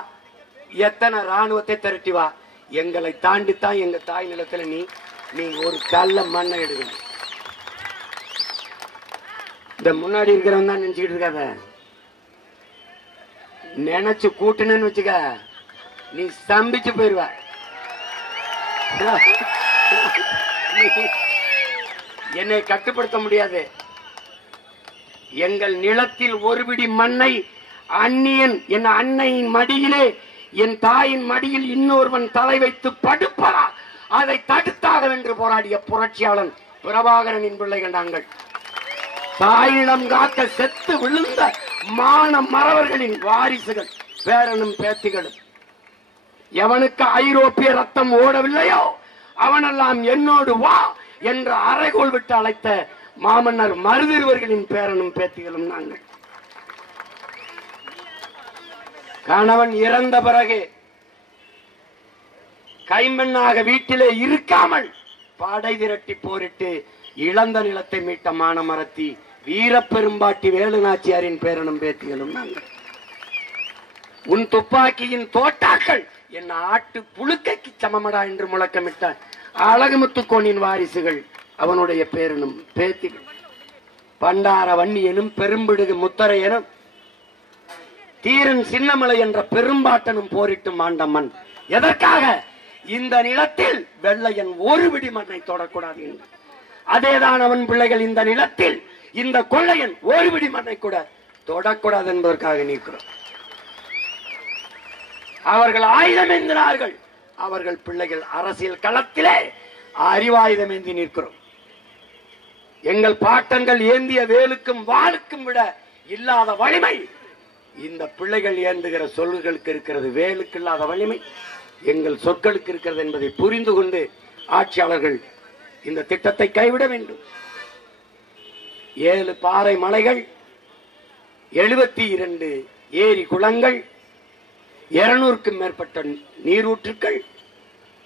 எத்தனை ராணுவத்தை திரட்டி வா, எங்களை தாண்டித்தான் எங்க தாய் நிலத்துல நீ ஒரு கல்ல மண்ணை எடுக்கணும். இந்த முன்னாடி இருக்கிறவன் தான் நினைச்சுக்கிட்டு இருக்காத. நினைச்சு கூட்டுனு வச்சுக்க, நீ ஸ்தம்பிச்சு போயிருவ. என்னை கட்டுப்படுத்த முடியாது. எங்கள் நிலத்தில் ஒரு பிடி மண்ணை அந்நியன், என் அன்னையின் மடியிலே, என் தாயின் மடியில் இன்னொருவன் தலை வைத்து படுப்பதா, அதை தடுத்தாக வென்று போராடிய புரட்சியாளன் பிரபாகரனின் பிள்ளைகள் நாங்கள். தாயிடம் காக்க செத்து விழுந்த மான மறவர்களின் வாரிசுகள், பேரனும் பேத்திகளும். எவனுக்கு ஐரோப்பிய ரத்தம் ஓடவில்லையோ அவனெல்லாம் என்னோடு வா என்று அறைகோள் விட்டு அழைத்த மாமன்னர் மருதிருவர்களின் பேரனும் பேத்திகளும் நாங்கள். கணவன் இறந்த பிறகு கைமண்ணாக வீட்டிலே இருக்காமல் படை திரட்டி போரிட்டு இழந்த நிலத்தை மீட்ட மானமரத்தி வீரப்பெரும்பாட்டி வேலுநாச்சியாரின் பேரனும் பேத்திகளும் நாங்கள். உன் துப்பாக்கியின் தோட்டாக்கள் என் ஆட்டு புழுக்கைக்கு சமமடா என்று முழக்கமிட்ட அழகுமுத்துக்கோனின் வாரிசுகள், அவனுடைய பேரனும் பேத்திகள். பண்டார வன்னி எனும் பெரும்பிடுகு முத்தரையனும் தீரன் சின்னமலை என்ற பெரும்பாட்டனும் போரிட்டு மாண்டம்மன். எதற்காக? இந்த நிலத்தில் வெள்ளையன் ஒரு விடி மண்ணை தொடக்கூடாது என்று. அதேதான் அவன் பிள்ளைகள் இந்த நிலத்தில் இந்த கொள்ளையன் ஒரு விடி மண்ணை கூட தொடக்கூடாது என்பதற்காக நிற்கிறோம். அவர்கள் ஆயுதம் ஏந்தினார்கள், அவர்கள் பிள்ளைகள் அரசியல் களத்திலே அறிவாயுதம் ஏந்தி நிற்கிறோம். எங்கள் பாட்டங்கள் ஏந்திய வேலுக்கும் வாளுக்கும் விட இல்லாத வலிமை இந்த பிள்ளைகள் ஏந்துகிற சொல்களுக்கு இருக்கிறது. வேலுக்கு இல்லாத வலிமை எங்கள் சொற்களுக்கு இருக்கிறது என்பதை புரிந்து கொண்டு ஆட்சியாளர்கள் இந்த திட்டத்தை கைவிட வேண்டும். 7 பாறை மலைகள், 72 ஏரி குளங்கள், 200க்கும் மேற்பட்ட நீரூற்றுக்கள்,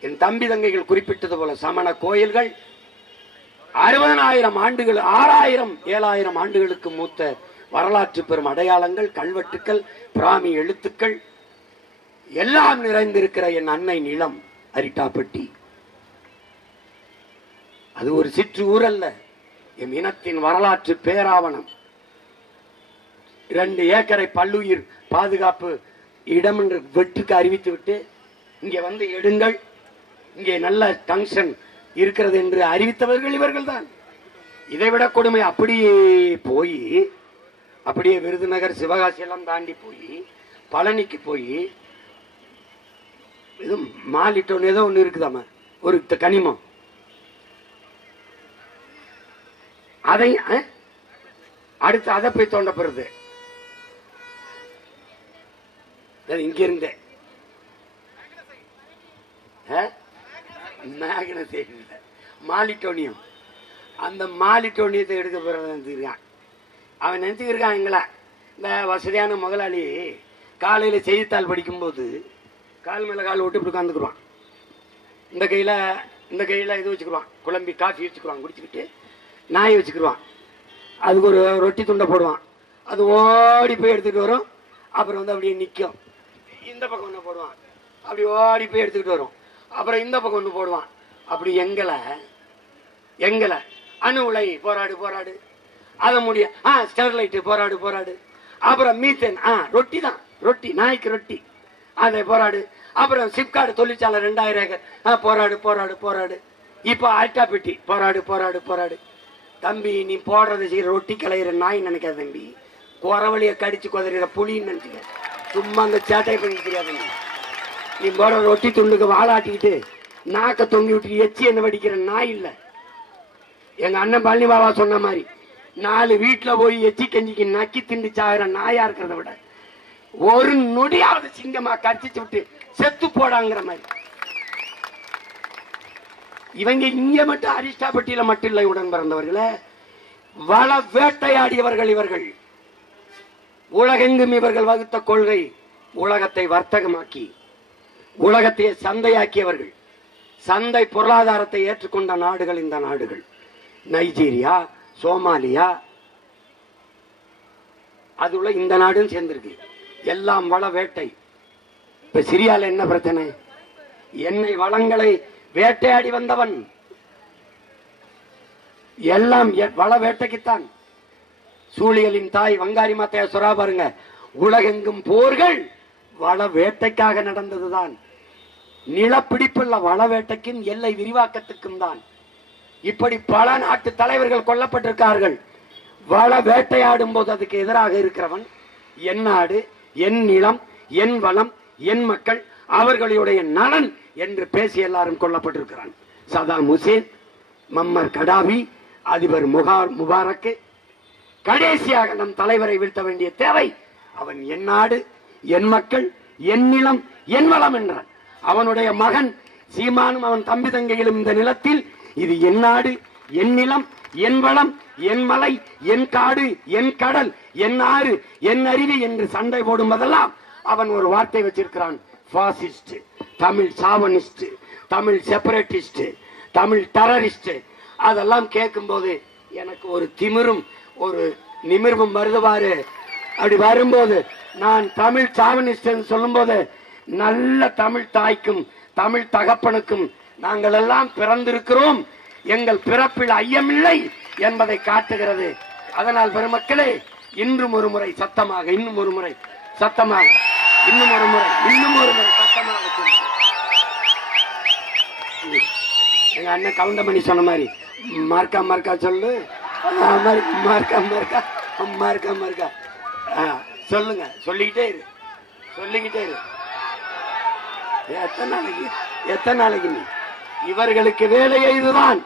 என் தம்பி தங்கைகள் குறிப்பிட்டது போல சமண கோயில்கள், 60,000 ஆண்டுகள், 6,000 7,000 ஆண்டுகளுக்கு மூத்த வரலாற்று பெறும் அடையாளங்கள், கல்வெட்டுக்கள், பிராமி எழுத்துக்கள் எல்லாம் நிறைந்திருக்கிற என் அன்னை நிலம் அரிட்டாப்பட்டி. அது ஒரு சிற்று ஊர் அல்ல, என் இனத்தின் வரலாற்று பேராவணம். 2 ஏக்கரை பல்லுயிர் பாதுகாப்பு இடம் என்று வெற்றுக்கு அறிவித்து விட்டு இங்கே வந்து எடுங்கள், இங்கே நல்ல டங்ஷன் இருக்கிறது என்று அறிவித்தவர்கள் இவர்கள் தான். இதைவிட கொடுமை அப்படியே போய், அப்படியே விருதுநகர் சிவகாசி எல்லாம் தாண்டி போய் பழனிக்கு போய் இது மாலிட்டோன்னு ஏதோ ஒன்று இருக்குதாம, ஒரு கனிமம், அதை அடுத்து அதை போய் தோண்ட போறது. இங்க இருந்தே மாலிட்டோனியம், அந்த மாலிட்டோனியத்தை எடுக்க போறான். அவன் நினைச்சுக்கிருக்கான் எங்களை இந்த வசதியான முதலாளி காலையில செய்தித்தாள் படிக்கும்போது கால் மேல கால் விட்டு இப்படி உட்காந்துக்குருவான். இந்த கையில இது வச்சுக்குவான், குழம்பி காஃபி வச்சுக்குவான், குடிச்சுக்கிட்டு நாய் வச்சுக்கிடுவான். அதுக்கு ஒரு ரொட்டி துண்டை போடுவான். அது ஓடி போய் எடுத்துக்கிட்டு வரும். அப்புறம் வந்து அப்படியே நிற்கும். இந்த பக்கம் ஒன்று போடுவான். அப்படி ஓடி போய் எடுத்துக்கிட்டு வரும். அப்புறம் இந்த பக்கம் ஒன்று போடுவான். அப்படி எங்களை அணு உலை போராடு போராடு, அதை முடிய ஸ்டெர்லைட்டு போராடு போராடு, அப்புறம் மீத்தேன் ரொட்டி தான், ரொட்டி நாய்க்கு ரொட்டி, அதை போராடு. அப்புறம் சிப்காடு தொழிற்சாலை 2000 ஏக்கர் போராடு போராடு போராடு. இப்போ ஆல்டா பெட்டி போராடு போராடு போராடு. தம்பி நீ போடுறது செய்யற ரொட்டி கலையிற நாய் நினைக்காத தம்பி, குறவழிய கடிச்சு குதறிற புலின்னு நினைச்சுக்க. சும்மா அந்த சேட்டையை பண்ணி தெரியாது. நீ போடுற ரொட்டி துண்டுக்கு வாழாட்டிக்கிட்டு நாக்க தொங்கி விட்டு எச்சி என்ன வடிக்கிற நாய் இல்லை. எங்க அண்ணன் பழனி பாபா சொன்ன மாதிரி 4 வீட்டுல போய் எச்சி கஞ்சிக்கு நக்கி திண்டு சாகிற நாயா இருக்கிறத விட ஒரு நொடியாவது சிங்கமா கடிச்சு விட்டு செத்து போடாங்கிற மாதிரி. இவங்க இங்க மட்டும் அரிஸ்டாபட்டியில மட்டும் இல்லை உடன் பிறந்தவர்களே, வள வேட்டையாடியவர்கள் இவர்கள். உலகெங்கும் இவர்கள் வகுத்த கொள்கை உலகத்தை வர்த்தகமாக்கி உலகத்தையே சந்தையாக்கியவர்கள். சந்தை பொருளாதாரத்தை ஏற்றுக்கொண்ட நாடுகள் இந்த நாடுகள். நைஜீரியா, சோமாலியா, அதுல இந்த நாடும் சேர்ந்திருக்கு. எல்லாம் வள வேட்டை. இப்ப சிரியால என்ன பிரச்சனை? எண்ணெய் வளங்களை வேட்டையாடி வந்தவன். எல்லாம் வள வேட்டைக்குத்தான். சூழியலின் தாய் வங்காரி மாத்தையா சொல்றா பாருங்க, உலகெங்கும் போர்கள் வள வேட்டைக்காக நடந்ததுதான். நிலப்பிடிப்புள்ள வள வேட்டைக்கும் எல்லை விரிவாக்கத்துக்கும் தான். இப்படி பல நாட்டு தலைவர்கள் கொல்லப்பட்டிருக்கார்கள். வள வேட்டையாடும் போது அதுக்கு எதிராக இருக்கிறவன் என் நாடு, என் நிலம், என் வளம், என் மக்கள், அவர்களுடைய நலன் என்று பேசி எல்லாரும் கொல்லப்பட்டிருக்கிறான். சதாம் ஹுசேன், மம்மர் கடாபி, அதிபர் முபாரக். கடைசியாக நம் தலைவரை வீழ்த்த வேண்டிய தேவை. அவன் என் நாடு, என் மக்கள், என் நிலம், என் வளம் என்றான். அவனுடைய மகன் சீமானும் அவன் தம்பி தங்கைகளும் இந்த நிலத்தில் இது என் நாடு, என் நிலம், என் வளம், என் மலை, என் காடு, என் கடல், என் ஆறு, என் அருவி என்று சண்டை போடும்போதெல்லாம் அவன் ஒரு வார்த்தை வச்சிருக்கிறான், fascist, Tamil chauvinist, Tamil separatist, Tamil terrorist. அதெல்லாம் கேட்கும் போது எனக்கு ஒரு திமிரும் ஒரு நிமிர்வும் வருதுவாரு. அப்படி வரும்போது நான் தமிழ் சாவனிஸ்ட் சொல்லும் போது நல்ல தமிழ் தாய்க்கும் தமிழ் தகப்பனுக்கும் நாங்கள் எல்லாம் பிறந்திருக்கிறோம், எங்கள் பிறப்பில் ஐயமில்லை என்பதை காட்டுகிறது. அதனால் பெருமக்களே, இன்றும் ஒரு முறை சத்தமாக, இன்னும் ஒரு முறை சத்தமாக, இன்னும் ஒரு முறை சத்தமாக எங்க அண்ணன் கவுண்டமணி சொன்ன மாதிரி மார்க்கா மார்க்கா சொல்லு, மார்க்கா மார்க்கா மார்க்கா மார்க்கா சொல்லுங்க, சொல்லிக்கிட்டே இரு, சொல்லிக்கிட்டே இரு. எத்தனை நாளைக்கு நீ? இவர்களுக்கு வேலையை இதுதான்.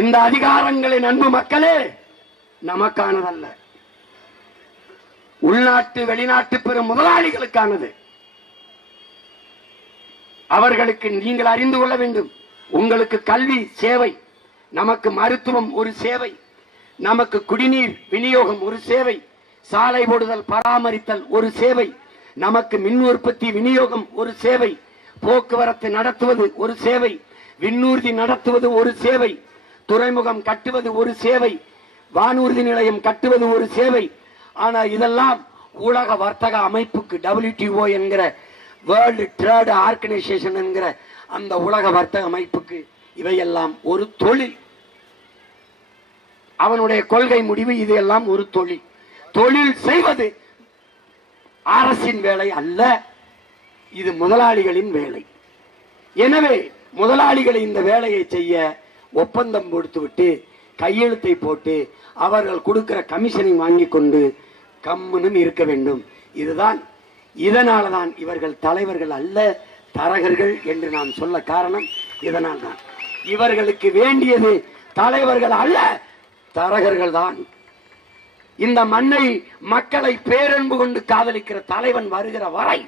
இந்த அதிகாரங்களின் அன்பு மக்களே நமக்கானதல்ல, உள்நாட்டு வெளிநாட்டு பெரும் முதலாளிகளுக்கானது. அவர்களுக்கு நீங்கள் அறிந்து கொள்ள வேண்டும். உங்களுக்கு கல்வி சேவை, நமக்கு மருத்துவம் ஒரு சேவை, நமக்கு குடிநீர் விநியோகம் ஒரு சேவை, சாலை போடுதல் பராமரித்தல் ஒரு சேவை, நமக்கு மின் உற்பத்தி விநியோகம் ஒரு சேவை, போக்குவரத்து நடத்துவது ஒரு சேவை, விண்ணூர்தி நடத்துவது ஒரு சேவை, துறைமுகம் கட்டுவது ஒரு சேவை, வானூர்தி நிலையம் கட்டுவது ஒரு சேவை. ஆனா இதெல்லாம் உலக வர்த்தக அமைப்புக்கு, WTO என்கிற வேர்ல்டு ட்ரேட் ஆர்கனைசேஷன் என்கிற அந்த உலக வர்த்தக அமைப்புக்கு இவையெல்லாம் ஒரு தொழில். அவனுடைய கொள்கை முடிவு இது எல்லாம் ஒரு தொழில். தொழில் செய்வது அரசின் வேலை அல்ல, இது முதலாளிகளின் வேலை. எனவே முதலாளிகளை இந்த வேலையை செய்ய ஒப்பந்தம் கொடுத்துவிட்டு கையெழுத்தை போட்டு அவர்கள் கொடுக்கிற கமிஷனை வாங்கி கொண்டு கம்முனும் இருக்க வேண்டும். இதுதான். இதனால்தான் இவர்கள் தலைவர்கள் அல்ல, தரகர்கள் என்று நான் சொல்ல காரணம் இதனால் தான். இவர்களுக்கு வேண்டியது தலைவர்கள் அல்ல, தரகர்கள் தான். இந்த மண்ணை, மக்களை பேரன்பு கொண்டு காதலிக்கிற தலைவன் வருகிற வரை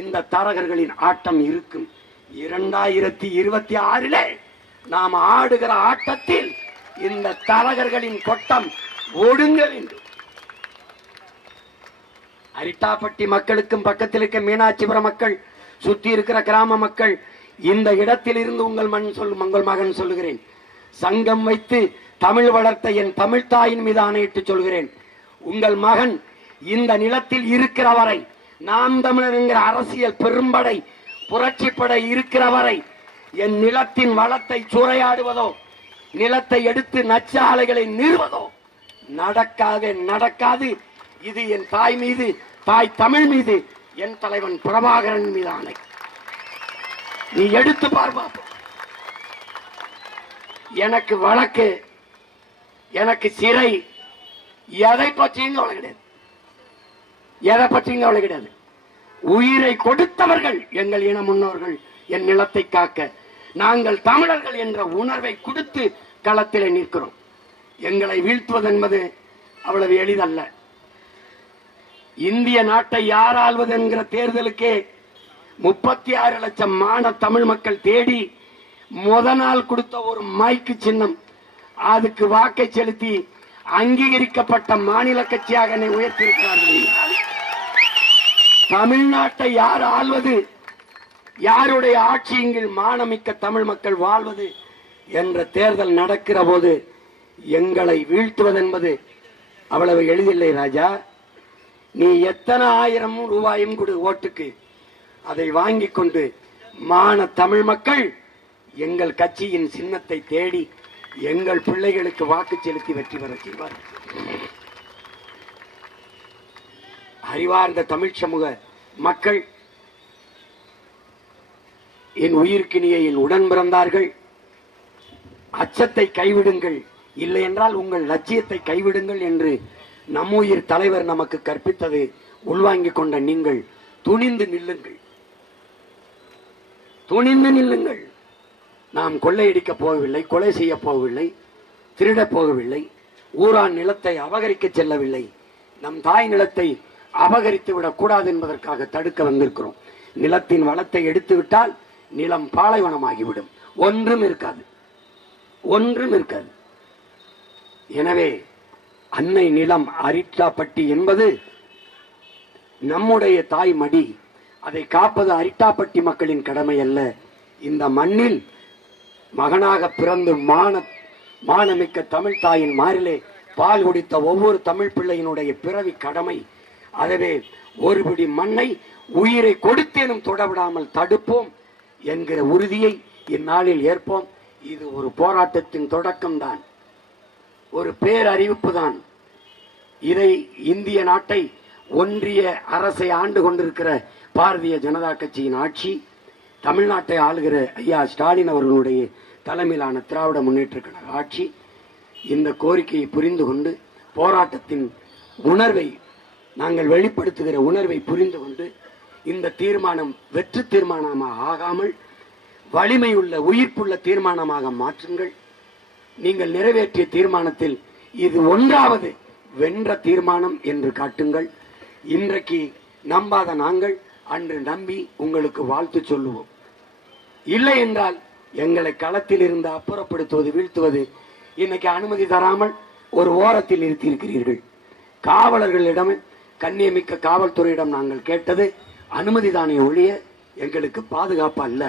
இந்த தரகர்களின் ஆட்டம் இருக்கும். 2026 நாம் ஆடுகிற ஆட்டத்தில் இந்த தரகர்களின் கொட்டம் ஒடுங்க வேண்டும். அரிட்டாப்பட்டி மக்களுக்கும் பக்கத்தில் இருக்க மீனாட்சிபுரம் மக்கள், சுற்றி இருக்கிற கிராம மக்கள், இந்த இடத்தில் இருந்து உங்கள் மகன் சொல்லுகிறேன், சங்கம் வைத்து தமிழ் வளர்த்த என் தமிழ் தாயின் மீது ஆணையிட்டு சொல்கிறேன், உங்கள் மகன் இந்த நிலத்தில் இருக்கிற வரை, நாம் தமிழர் என்கிற அரசியல் பெரும்படை புரட்சிப்படை இருக்கிற வரை என் நிலத்தின் வளத்தை சூறையாடுவதோ நிலத்தை எடுத்து நச்சாலைகளை நிறுவதோ நடக்காது. இது என் தாய் மீது, தாய் தமிழ் மீது, என் தலைவன் பிரபாகரன் மீது ஆணை. நீ எடுத்து பார்ப்பா. எனக்கு வழக்கு, எனக்கு சிறை, எதை பற்றியும் கவலை கிடையாது. எதை பற்றியும் கவலை கிடையாது. உயிரை கொடுத்தவர்கள் எங்கள் இன முன்னோர்கள். என் நிலத்தை காக்க நாங்கள் தமிழர்கள் என்ற உணர்வை கொடுத்து களத்திலே நிற்கிறோம். எங்களை வீழ்த்துவது என்பது அவ்வளவு எளிதல்ல. இந்திய நாட்டை யார் ஆள்வது என்கிற தேர்தலுக்கே 36 லட்சம் தமிழ் மக்கள் தேடி நாள் கொடுத்த ஒரு மைக்கு சின்னம், அதுக்கு வாக்கை செலுத்தி அங்கீகரிக்கப்பட்ட மாநில கட்சியாக என்னை உயர்த்தியிருக்கிறார்கள். தமிழ்நாட்டை யார் ஆள்வது, யாருடைய ஆட்சியின் கீழ் மானமிக்க தமிழ் மக்கள் வாழ்வது என்ற தேர்தல் நடக்கிற போது எங்களை வீழ்த்துவது என்பது அவ்வளவு எளிதில்லை ராஜா. நீ எத்தனை 1000 ரூபாயும் கொடு ஓட்டுக்கு, அதை வாங்கி கொண்டு தமிழ் மக்கள் எங்கள் கட்சியின் சின்னத்தை தேடி எங்கள் பிள்ளைகளுக்கு வாக்கு செலுத்தி வெற்றி பெற செய்வார். அறிவார்ந்த தமிழ் சமூக மக்கள், என் உயிர்க்கினிய என் உடன் பிறந்தார்கள், அச்சத்தை கைவிடுங்கள், இல்லை என்றால் உங்கள் லட்சியத்தை கைவிடுங்கள் என்று நம்முயிர் தலைவர் நமக்கு கற்பித்தது உள்வாங்கிக் கொண்ட நீங்கள் துணிந்து நில்லுங்கள், துணிந்து நில்லுங்கள். நாம் கொள்ளையடிக்க போகவில்லை, கொலை செய்ய போகவில்லை, திருடப் போகவில்லை, ஊரான் நிலத்தை அபகரிக்க செல்லவில்லை. நம் தாய் நிலத்தை அபகரித்து விடக் கூடாது என்பதற்காக தடுக்க வந்திருக்கிறோம். நிலத்தின் வளத்தை எடுத்து விட்டால் நிலம் பாலைவனமாகிவிடும், ஒன்றும் இருக்காது, ஒன்றும் இருக்காது. எனவே அன்னை நிலம் அரிட்டாப்பட்டி என்பது நம்முடைய தாய் மடி, அதை காப்பது அரிட்டாப்பட்டி மக்களின் கடமை அல்ல. இந்த மண்ணில் மகனாக பிறந்து மானமிக்க தமிழ் தாயின் மாறிலே பால் குடித்த ஒவ்வொரு தமிழ் பிள்ளையினுடைய பிறவி கடமை. அதுவே ஒரு பிடி மண்ணை உயிரை கொடுத்தேனும் தொடவிடாமல் தடுப்போம் என்கிற உறுதியை இந்நாளில் ஏற்போம். இது ஒரு போராட்டத்தின் தொடக்கம்தான், ஒரு பேரறிவிப்பு தான். இதை இந்திய நாட்டை ஒன்றிய அரசை ஆண்டு கொண்டிருக்கிற பாரதிய ஜனதா கட்சியின் ஆட்சி, தமிழ்நாட்டை ஆளுகிற ஐயா ஸ்டாலின் அவர்களுடைய தலைமையிலான திராவிட முன்னேற்ற கழக ஆட்சி இந்த கோரிக்கையை புரிந்து கொண்டு போராட்டத்தின் உணர்வை, நாங்கள் வெளிப்படுத்துகிற உணர்வை புரிந்து கொண்டு இந்த தீர்மானம் வெற்று தீர்மானமாக ஆகாமல் வலிமையுள்ள உயிர்ப்புள்ள தீர்மானமாக மாற்றுங்கள். நீங்கள் நிறைவேற்றிய தீர்மானத்தில் இது ஒன்றாவது வென்ற தீர்மானம் என்று காட்டுங்கள். இன்றைக்கு நம்பாத நாங்கள் அன்று நம்பி உங்களுக்கு வாழ்த்து சொல்லுவோம். இல்லை என்றால் எங்களை களத்தில் இருந்து அப்புறப்படுத்துவது, வீழ்த்துவது. இன்னைக்கு அனுமதி தராமல் ஒரு ஓரத்தில் நிறுத்தியிருக்கிறீர்கள். காவலர்களிடம், கண்ணியமிக்க காவல்துறையிடம் நாங்கள் கேட்டது அனுமதி தானே ஒழிய எங்களுக்கு பாதுகாப்பு அல்ல.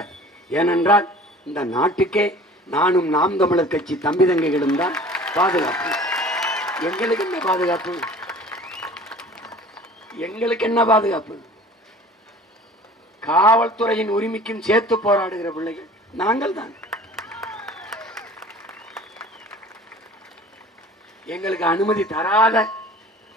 ஏனென்றால் இந்த நாட்டுக்கே நானும் நாம் தமிழர் கட்சி தம்பி தங்கைகளும் தான் பாதுகாப்பு. எங்களுக்கு என்ன பாதுகாப்பு? எங்களுக்கு என்ன பாதுகாப்பு? காவல்துறையின் உரிமைக்கும் சேர்த்து போராடுகிற பிள்ளைகள் நாங்கள் தான். எங்களுக்கு அனுமதி தராத,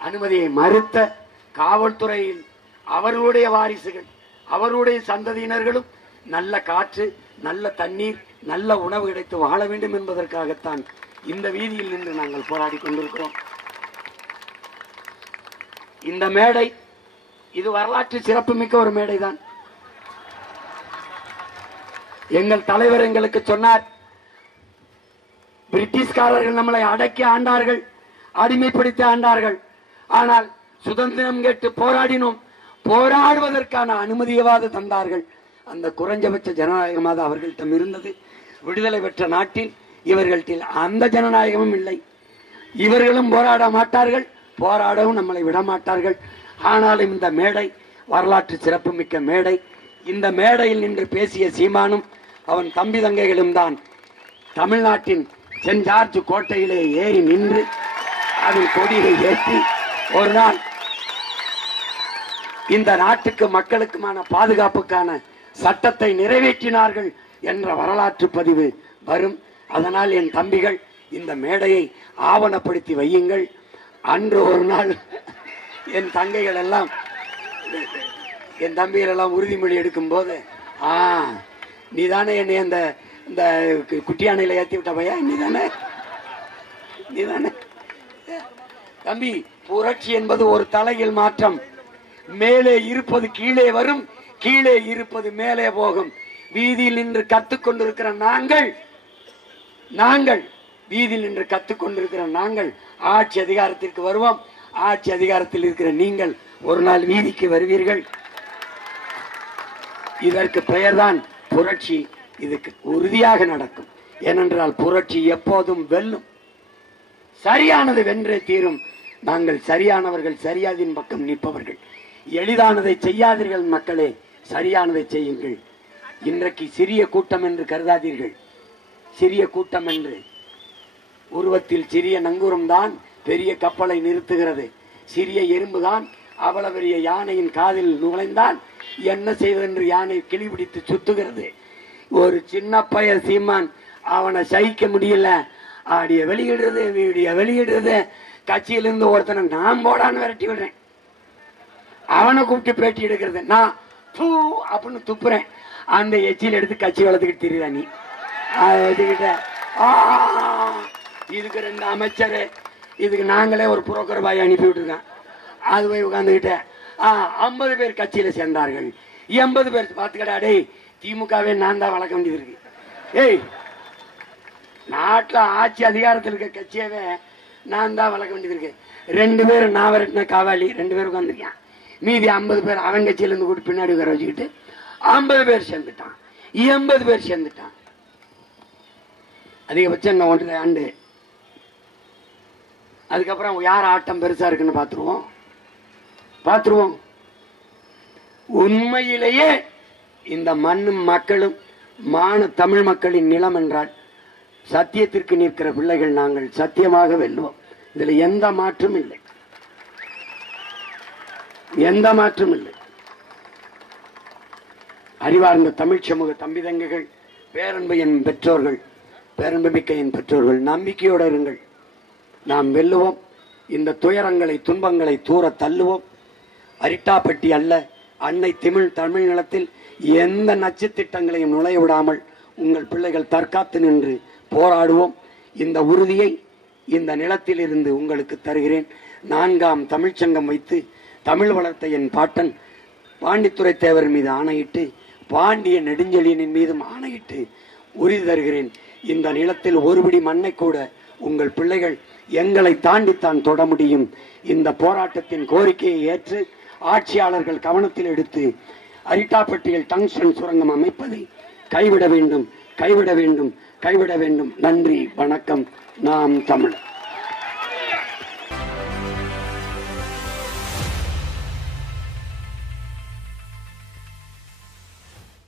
அனுமதியை மறுத்த காவல்துறையில் அவர்களுடைய வாரிசுகள், அவர்களுடைய சந்ததியினர்களும் நல்ல காற்று, நல்ல தண்ணீர், நல்ல உணவு கிடைத்து வாழ வேண்டும் என்பதற்காகத்தான் இந்த வீதியில் நின்று நாங்கள் போராடி கொண்டிருக்கிறோம். இந்த மேடை இது வரலாற்று சிறப்புமிக்க ஒரு மேடைதான். எங்கள் தலைவர் எங்களுக்கு சொன்னார், பிரிட்டிஷ்காரர்கள் நம்மளை அடக்கி ஆண்டார்கள், அடிமைப்படுத்தி ஆண்டார்கள். ஆனால் சுதந்திரம் கேட்டு போராடினோம், போராடுவதற்கான அனுமதியவாது தந்தார்கள். அந்த குறைஞ்சபட்ச ஜனநாயகமாக அவர்களிடம் இருந்தது. விடுதலை பெற்ற நாட்டில் இவர்களில் அந்த ஜனநாயகமும் இல்லை. இவர்களும் போராட மாட்டார்கள், போராடவும் நம்மளை விட மாட்டார்கள். ஆனாலும் இந்த மேடை வரலாற்று சிறப்புமிக்க மேடை. இந்த மேடையில் நின்று பேசிய சீமானும் அவன் தம்பி தங்கைகளும் தான் தமிழ்நாட்டின் சென்ட் ஜார்ஜ் கோட்டையிலே ஏறி நின்று அதில் கொடியை ஏற்றி ஒரு நாள் இந்த நாட்டுக்கு மக்களுக்குமான பாதுகாப்புக்கான சட்டத்தை நிறைவேற்றினார்கள் என்ற வரலாற்று பதிவு வரும். அதனால் என் தம்பிகள் இந்த மேடையை ஆவணப்படுத்தி வையுங்கள். அன்று ஒரு நாள் என் தங்கைகள் எல்லாம் என் தம்பிகள் எல்லாம் உறுதிமொழி எடுக்கும் போது நீதானே என்னை அந்த இந்த குட்டியானையில ஏற்றி விட்ட பையா, நீதானே தம்பி. புரட்சி என்பது ஒரு தலையில் மாற்றம். மேலே இருப்பது கீழே வரும், கீழே இருப்பது மேலே போகும். வீதியில் நின்று கத்துக்கொண்டிருக்கிற நாங்கள் வீதியில் நின்று கத்துக்கொண்டிருக்கிற நாங்கள் ஆட்சி அதிகாரத்திற்கு வருவோம். ஆட்சி அதிகாரத்தில் இருக்கிற நீங்கள் ஒரு நாள் வீதிக்கு வருவீர்கள். இதற்கு பெயர்தான் புரட்சி. இதுக்கு உறுதியாக நடக்கும். ஏனென்றால் புரட்சி எப்போதும் வெல்லும். சரியானது வென்றே தீரும். நாங்கள் சரியானவர்கள், சரியாதின் பக்கம் நிற்பவர்கள். எளிதானதை செய்யாதீர்கள் மக்களே, சரியானதை செய்யுங்கள். இன்றைக்கு சிறிய கூட்டம் என்று கருதாதீர்கள். சிறிய கூட்டம் என்று உருவத்தில் சிறிய நங்கூரம் தான் பெரிய கப்பலை நிறுத்துகிறது. சிறிய எறும்பு தான் அவ்வளவு பெரிய யானையின் காதில் நுழைந்தால் என்ன செய்வதென்று யானை கிளிபிடித்து சுத்துகிறது. ஒரு சின்ன பைய சீமான் அவனை சகிக்க முடியல. ஆடிய வெளியிடுறது, வீடிய வெளியிடுறது. கட்சியிலிருந்து ஒருத்தனை நான் போடான்னு விரட்டி விடுறேன். அவனை கூப்பிட்டு பேட்டி எடுக்கிறது. நான் அப்படின்னு துப்புறேன். அந்த எச்சியில் எடுத்து கட்சி வளர்த்துக்கிட்டு தெரியுதா நீ? எடுத்துக்கிட்ட இதுக்கு 2 அமைச்சர், இதுக்கு நாங்களே ஒரு புரோக்கர் பாய் அனுப்பி விட்டுருக்கேன். அது போய் உட்காந்துக்கிட்ட 50 பேர் கட்சியில சேர்ந்தார்கள். 80 பேர் பார்த்துக்கடா. டேய், திமுகவே நான் தான் வளர்க்க வேண்டியது இருக்கு. ஏய், நாட்டில் ஆட்சி அதிகாரத்தில் இருக்க கட்சியவே நான் தான் வளர்க்க வேண்டியது இருக்கு. 2 பேர் நான் விரட்டின காவாலி 2 பேர் உட்காந்துருக்கேன். மீதி 50 பேர் அவன் கட்சியில இருந்து கூட்டு பின்னாடி உட்கார வச்சுக்கிட்டு 50 பேர் சேர்ந்துட்டான். 80 பேர் சேர்ந்துட்டான். அதிகபட்சம் இன்னும் 1.5 ஆண்டு. அதுக்கப்புறம் யார் ஆட்டம் பெருசா இருக்குன்னு பார்த்துருவோம். உண்மையிலேயே இந்த மண்ணும் மக்களும் தமிழ் மக்களின் நிலம் என்றால் சத்தியத்திற்கு நிற்கிற பிள்ளைகள் நாங்கள் சத்தியமாக வெல்லுவோம். இதுல எந்த மாற்றும் இல்லை. அறிவார்ந்த தமிழ் சமூக தம்பி தங்கைகள், பேரன்பு என் பெற்றோர்கள், பேரன்பு மிக்க என் பெற்றோர்கள், நம்பிக்கையோடு இருங்கள். நாம் வெல்லுவோம். இந்த துயரங்களை, துன்பங்களை தூர தள்ளுவோம். அரிட்டாப்பட்டி அல்ல, அன்னை தமிழ் நிலத்தில் எந்த நச்சு திட்டங்களையும் நுழைய விடாமல் உங்கள் பிள்ளைகள் தற்காத்து நின்று போராடுவோம். இந்த உறுதியை இந்த நிலத்தில் இருந்து உங்களுக்கு தருகிறேன். 4ஆம் தமிழ்ச்சங்கம் வைத்து தமிழ் வளர்த்த என் பாட்டன் பாண்டித்துரை தேவர் மீது ஆணையிட்டு, பாண்டிய நெடுஞ்செழியனின் மீதும் ஆணையிட்டு உறுதி தருகிறேன். இந்த நிலத்தில் ஒருபடி மண்ணை கூட உங்கள் பிள்ளைகள் எங்களை தாண்டித்தான் தொட முடியும். இந்த போராட்டத்தின் கோரிக்கையை ஏற்று ஆட்சியாளர்கள் கவனத்தில் எடுத்து அரிட்டாப்பட்டியில் டங்ஸ்டன் சுரங்கம் அமைப்பதை கைவிட வேண்டும். நன்றி, வணக்கம். நாம் தமிழர்.